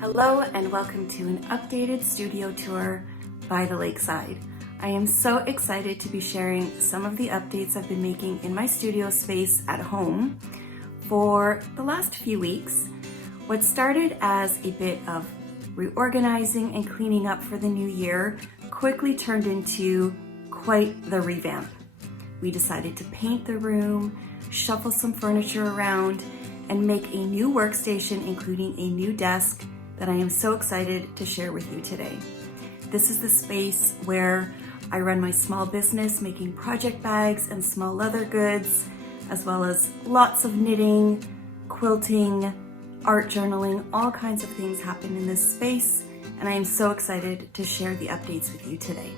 Hello and welcome to an updated studio tour by the Lakeside. I am so excited to be sharing some of the updates I've been making in my studio space at home for the last few weeks. What started as a bit of reorganizing and cleaning up for the new year quickly turned into quite the revamp. We decided to paint the room, shuffle some furniture around, and make a new workstation, including a new desk that I am so excited to share with you today. This is the space where I run my small business making project bags and small leather goods, as well as lots of knitting, quilting, art journaling, all kinds of things happen in this space, and I am so excited to share the updates with you today.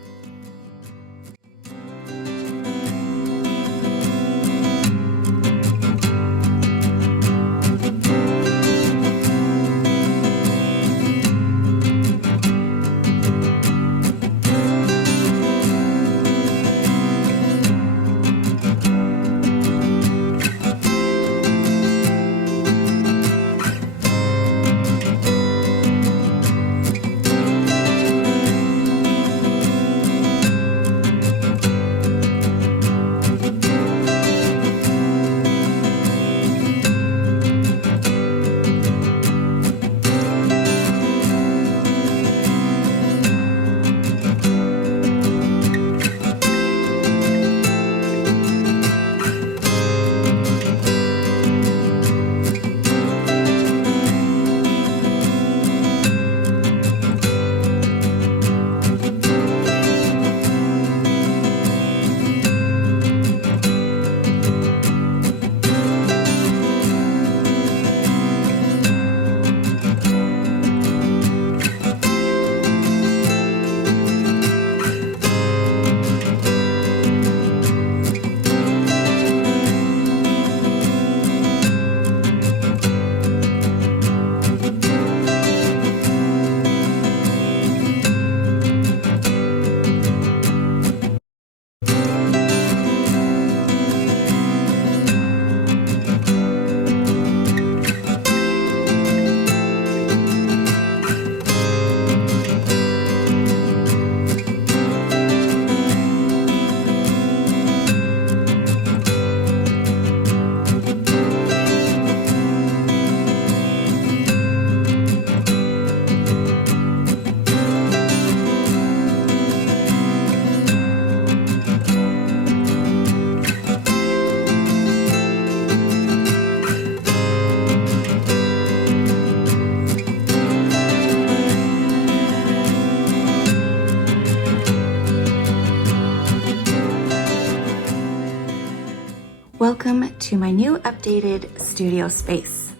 Welcome to my new updated studio space.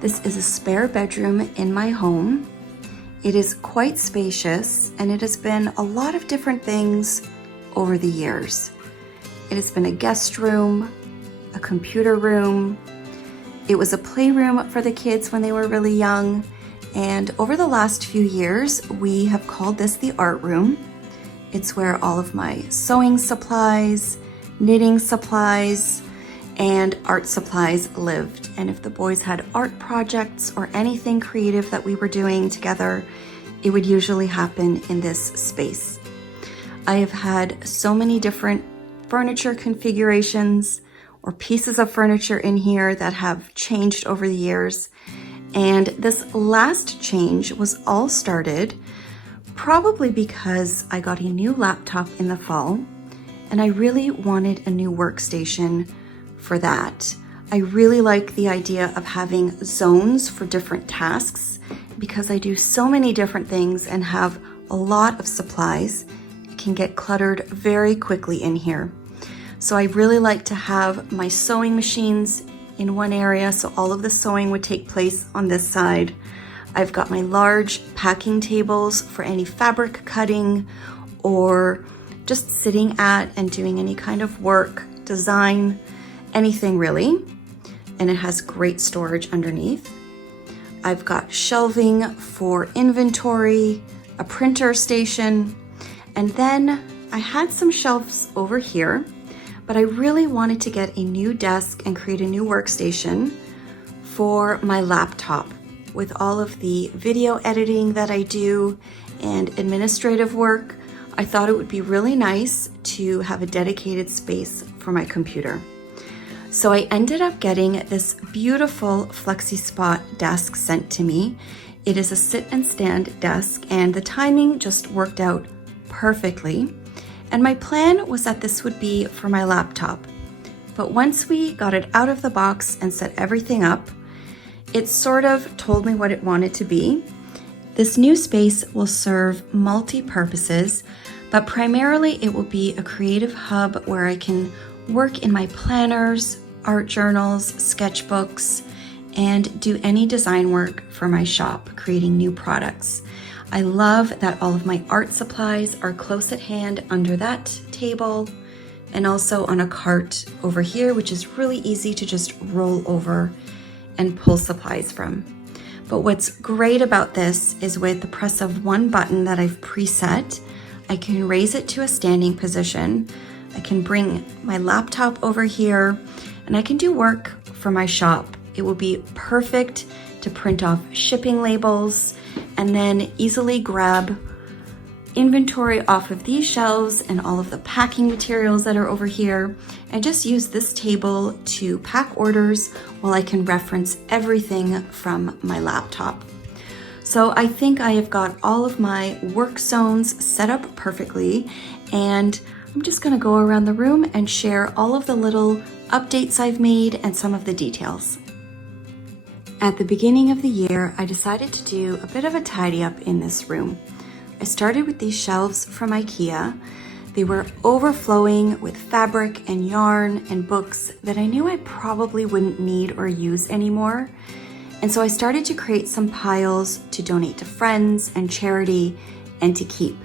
This is a spare bedroom in my home. It is quite spacious and it has been a lot of different things over the years. It has been a guest room, a computer room. It was a playroom for the kids when they were really young. And over the last few years, we have called this the art room. It's where all of my sewing supplies, knitting supplies, and art supplies lived. And if the boys had art projects or anything creative that we were doing together, it would usually happen in this space. I have had so many different furniture configurations or pieces of furniture in here that have changed over the years. And this last change was all started probably because I got a new laptop in the fall and I really wanted a new workstation for that. I really like the idea of having zones for different tasks because I do so many different things and have a lot of supplies. It can get cluttered very quickly in here. So I really like to have my sewing machines in one area, so all of the sewing would take place on this side. I've got my large packing tables for any fabric cutting or just sitting at and doing any kind of work, design, anything really. And it has great storage underneath. I've got shelving for inventory, a printer station, and then I had some shelves over here, but I really wanted to get a new desk and create a new workstation for my laptop. with all of the video editing that I do and administrative work, I thought it would be really nice to have a dedicated space for my computer. So I ended up getting this beautiful Flexispot desk sent to me. It is a sit and stand desk, and the timing just worked out perfectly. And my plan was that this would be for my laptop. But once we got it out of the box and set everything up, it sort of told me what it wanted to be. This new space will serve multi-purposes, but primarily it will be a creative hub where I can work in my planners, art journals, sketchbooks, and do any design work for my shop, creating new products. I love that all of my art supplies are close at hand under that table, and also on a cart over here, which is really easy to just roll over and pull supplies from. But what's great about this is with the press of one button that I've preset, I can raise it to a standing position. I can bring my laptop over here, and I can do work for my shop. It will be perfect to print off shipping labels and then easily grab inventory off of these shelves and all of the packing materials that are over here, and just use this table to pack orders while I can reference everything from my laptop. So I think I have got all of my work zones set up perfectly, and I'm just gonna go around the room and share all of the little updates I've made and some of the details. At the beginning of the year, I decided to do a bit of a tidy up in this room. I started with these shelves from Ikea. They were overflowing with fabric and yarn and books that I knew I probably wouldn't need or use anymore. And so I started to create some piles to donate to friends and charity and to keep.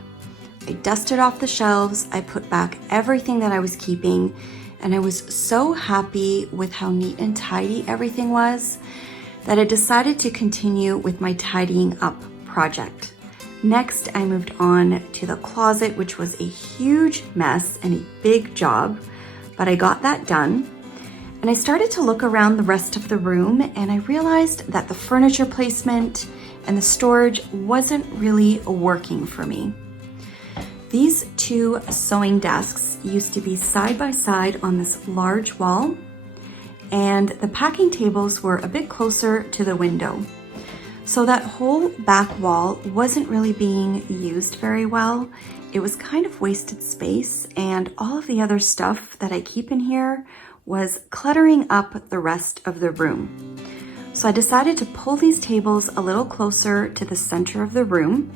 I dusted off the shelves, I put back everything that I was keeping, and I was so happy with how neat and tidy everything was that I decided to continue with my tidying up project. Next, I moved on to the closet, which was a huge mess and a big job, but I got that done. And I started to look around the rest of the room, and I realized that the furniture placement and the storage wasn't really working for me. These two sewing desks used to be side by side on this large wall, and the packing tables were a bit closer to the window. So that whole back wall wasn't really being used very well. It was kind of wasted space, and all of the other stuff that I keep in here was cluttering up the rest of the room. So I decided to pull these tables a little closer to the center of the room.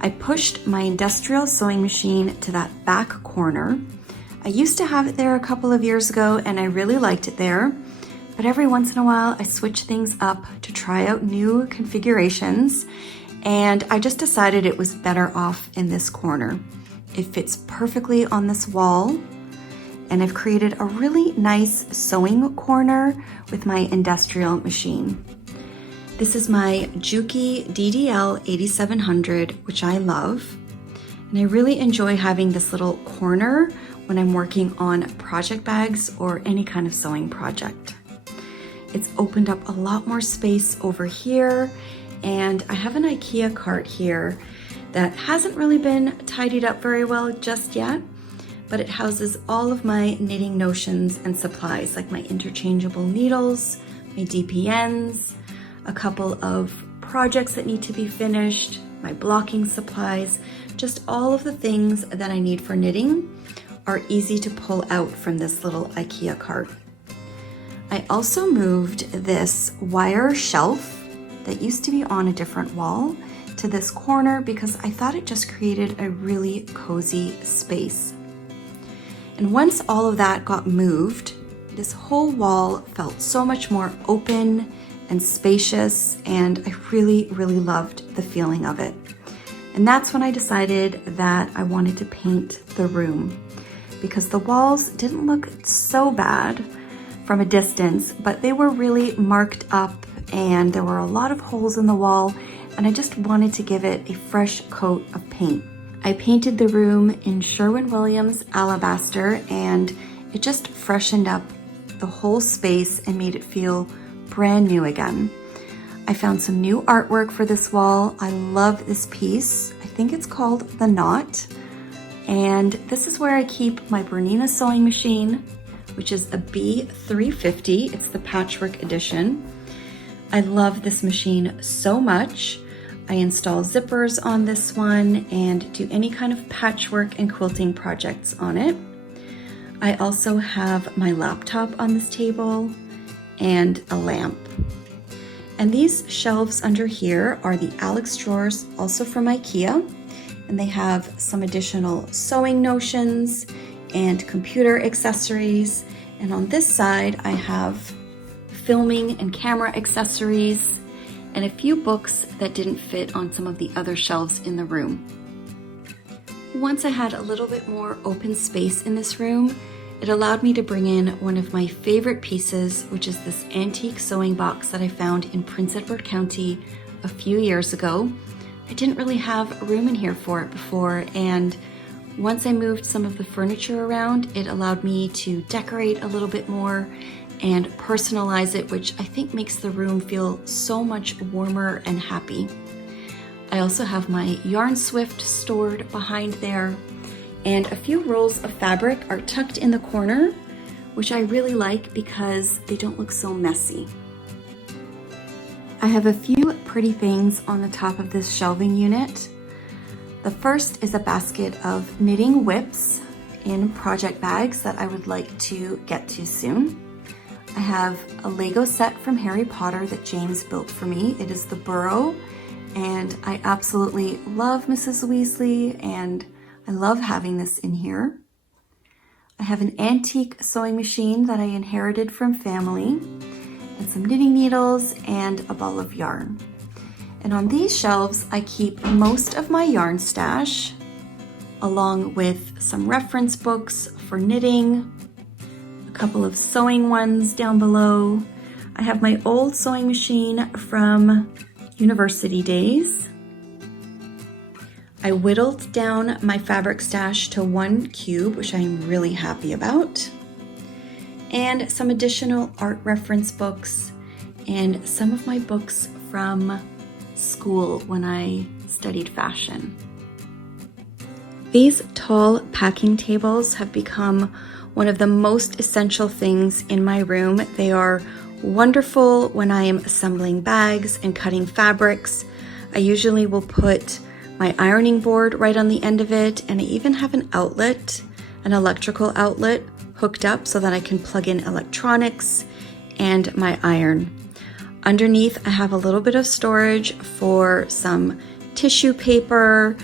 I pushed my industrial sewing machine to that back corner. I used to have it there a couple of years ago, and I really liked it there. But every once in a while, I switch things up to try out new configurations, and I just decided it was better off in this corner. It fits perfectly on this wall, and I've created a really nice sewing corner with my industrial machine. This is my Juki DDL 8700, which I love, and I really enjoy having this little corner when I'm working on project bags or any kind of sewing project. It's opened up a lot more space over here, and I have an Ikea cart here that hasn't really been tidied up very well just yet, but it houses all of my knitting notions and supplies, like my interchangeable needles, my DPNs, a couple of projects that need to be finished, my blocking supplies, just all of the things that I need for knitting are easy to pull out from this little Ikea cart. I also moved this wire shelf that used to be on a different wall to this corner because I thought it just created a really cozy space. And once all of that got moved, this whole wall felt so much more open and spacious, and I really, really loved the feeling of it. And that's when I decided that I wanted to paint the room, because the walls didn't look so bad from a distance, but they were really marked up and there were a lot of holes in the wall, and I just wanted to give it a fresh coat of paint. I painted the room in Sherwin-Williams Alabaster, and it just freshened up the whole space and made it feel brand new again. I found some new artwork for this wall. I love this piece. I think it's called The Knot. And this is where I keep my Bernina sewing machine, which is a B350. It's the Patchwork Edition. I love this machine so much. I install zippers on this one and do any kind of patchwork and quilting projects on it. I also have my laptop on this table and a lamp. And these shelves under here are the Kallax drawers, also from Ikea, and they have some additional sewing notions and computer accessories. And on this side, I have filming and camera accessories and a few books that didn't fit on some of the other shelves in the room. Once I had a little bit more open space in this room, it allowed me to bring in one of my favorite pieces, which is this antique sewing box that I found in Prince Edward County a few years ago. I didn't really have room in here for it before, and once I moved some of the furniture around, it allowed me to decorate a little bit more and personalize it, which I think makes the room feel so much warmer and happy. I also have my yarn swift stored behind there, and a few rolls of fabric are tucked in the corner, which I really like because they don't look so messy. I have a few pretty things on the top of this shelving unit. The first is a basket of knitting whips in project bags that I would like to get to soon. I have a Lego set from Harry Potter that James built for me. It is the Burrow, and I absolutely love Mrs. Weasley, and I love having this in here. I have an antique sewing machine that I inherited from family, and some knitting needles and a ball of yarn. And on these shelves, I keep most of my yarn stash, along with some reference books for knitting, a couple of sewing ones down below. I have my old sewing machine from university days. I whittled down my fabric stash to 1 cube, which I'm really happy about, and some additional art reference books and some of my books from school when I studied fashion. These tall packing tables have become one of the most essential things in my room. They are wonderful when I am assembling bags and cutting fabrics. I usually will put my ironing board right on the end of it, and I even have an outlet, an electrical outlet hooked up so that I can plug in electronics and my iron. Underneath, I have a little bit of storage for some tissue paper,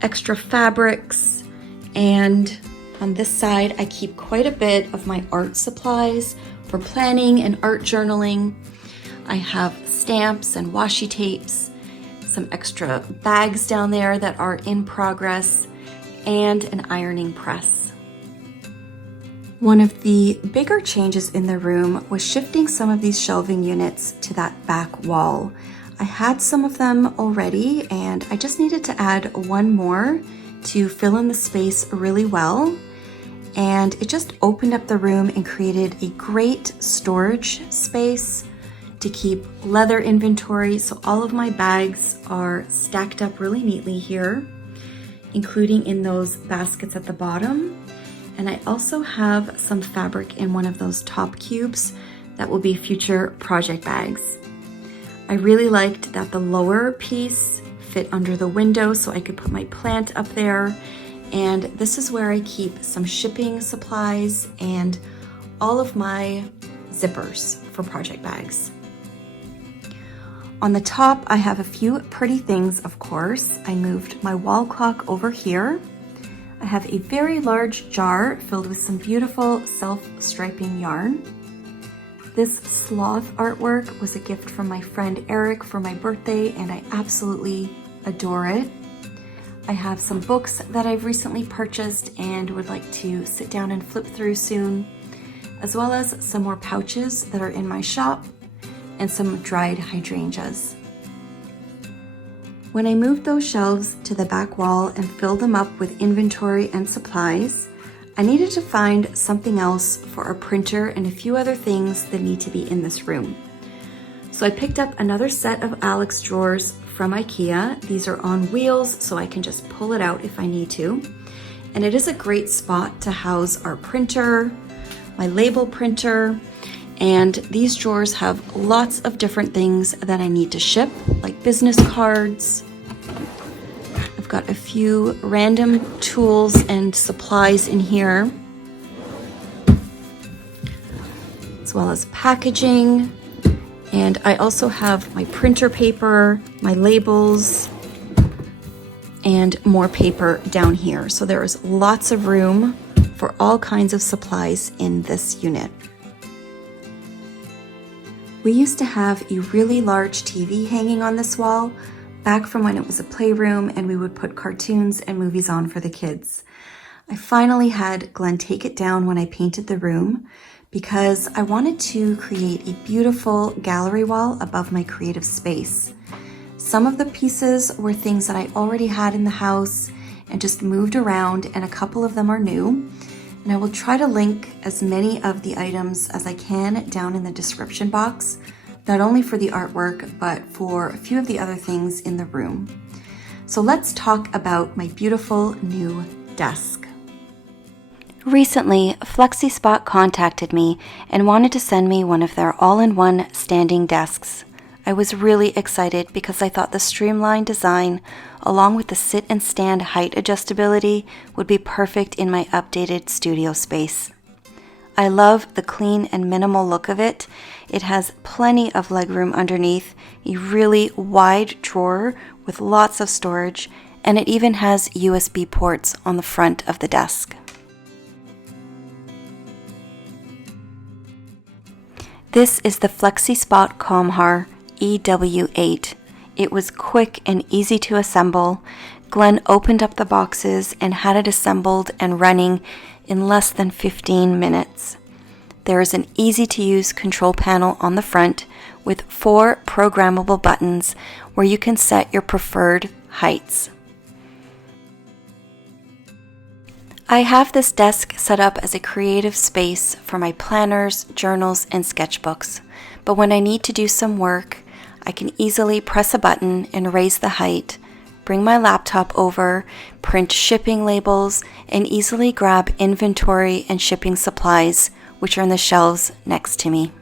extra fabrics, and on this side, I keep quite a bit of my art supplies for planning and art journaling. I have stamps and washi tapes, some extra bags down there that are in progress, and an ironing press. One of the bigger changes in the room was shifting some of these shelving units to that back wall. I had some of them already, and I just needed to add one more to fill in the space really well. And it just opened up the room and created a great storage space to keep leather inventory. So all of my bags are stacked up really neatly here, including in those baskets at the bottom. And I also have some fabric in one of those top cubes that will be future project bags. I really liked that the lower piece fit under the window so I could put my plant up there. And this is where I keep some shipping supplies and all of my zippers for project bags. On the top, I have a few pretty things, of course. I moved my wall clock over here. I have a very large jar filled with some beautiful self-striping yarn. This sloth artwork was a gift from my friend Eric for my birthday, and I absolutely adore it. I have some books that I've recently purchased and would like to sit down and flip through soon, as well as some more pouches that are in my shop and some dried hydrangeas. When I moved those shelves to the back wall and filled them up with inventory and supplies, I needed to find something else for a printer and a few other things that need to be in this room. So I picked up another set of Kallax drawers from Ikea. These are on wheels, so I can just pull it out if I need to. And it is a great spot to house our printer, my label printer, and these drawers have lots of different things that I need to ship, like business cards. I've got a few random tools and supplies in here, as well as packaging. And I also have my printer paper, my labels, and more paper down here. So there is lots of room for all kinds of supplies in this unit. We used to have a really large TV hanging on this wall, back from when it was a playroom and we would put cartoons and movies on for the kids. I finally had Glenn take it down when I painted the room because I wanted to create a beautiful gallery wall above my creative space. Some of the pieces were things that I already had in the house and just moved around, and a couple of them are new. And I will try to link as many of the items as I can down in the description box, not only for the artwork, but for a few of the other things in the room. So let's talk about my beautiful new desk. Recently, Flexispot contacted me and wanted to send me one of their all-in-one standing desks. I was really excited because I thought the streamlined design, along with the sit and stand height adjustability, would be perfect in my updated studio space. I love the clean and minimal look of it. It has plenty of legroom underneath, a really wide drawer with lots of storage, and it even has USB ports on the front of the desk. This is the Flexispot Comhar EW8. It was quick and easy to assemble. Glenn opened up the boxes and had it assembled and running in less than 15 minutes. There is an easy-to-use control panel on the front with 4 programmable buttons where you can set your preferred heights. I have this desk set up as a creative space for my planners, journals, and sketchbooks, but when I need to do some work, I can easily press a button and raise the height, bring my laptop over, print shipping labels, and easily grab inventory and shipping supplies, which are in the shelves next to me.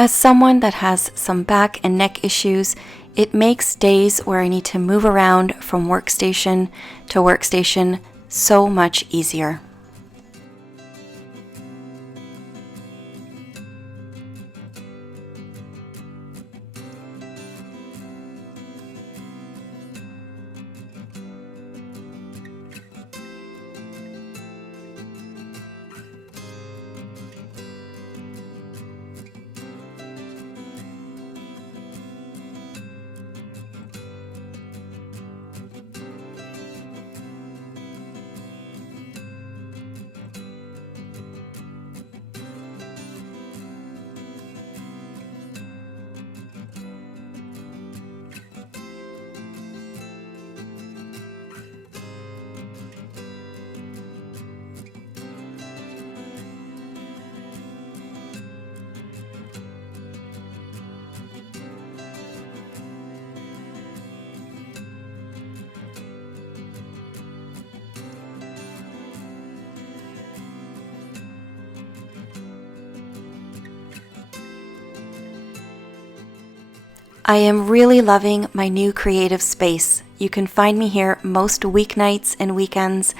As someone that has some back and neck issues, it makes days where I need to move around from workstation to workstation so much easier. I am really loving my new creative space. You can find me here most weeknights and weekends,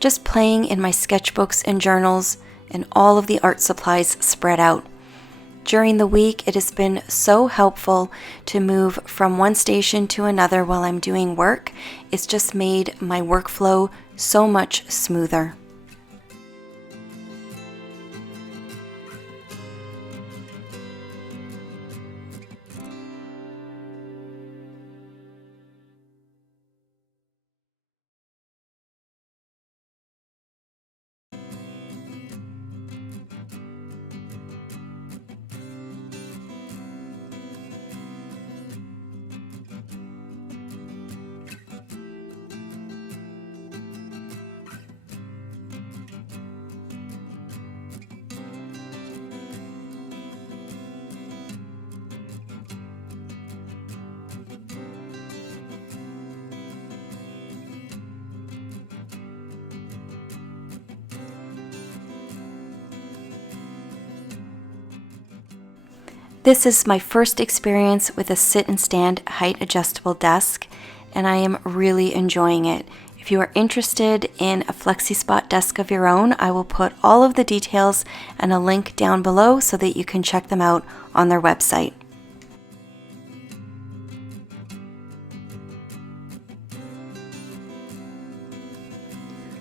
just playing in my sketchbooks and journals and all of the art supplies spread out. During the week, it has been so helpful to move from one station to another while I'm doing work. It's just made my workflow so much smoother. This is my first experience with a sit and stand height adjustable desk, and I am really enjoying it. If you are interested in a Flexispot desk of your own, I will put all of the details and a link down below so that you can check them out on their website.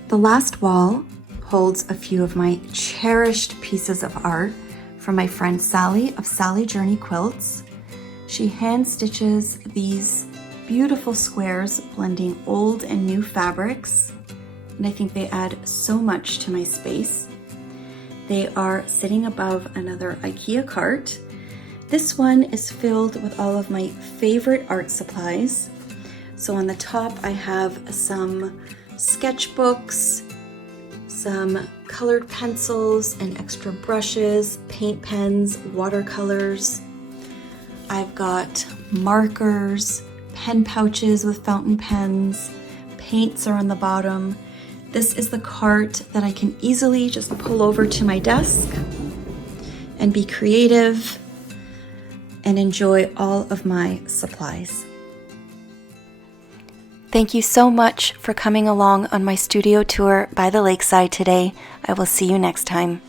The last wall holds a few of my cherished pieces of art from my friend Sally of Sally Journey Quilts. She hand stitches these beautiful squares blending old and new fabrics, and I think they add so much to my space. They are sitting above another Ikea cart. This one is filled with all of my favorite art supplies. So on the top I have some sketchbooks, some colored pencils and extra brushes, paint pens, watercolors. I've got markers, pen pouches with fountain pens, paints are on the bottom. This is the cart that I can easily just pull over to my desk and be creative and enjoy all of my supplies. Thank you so much for coming along on my studio tour by the lakeside today. I will see you next time.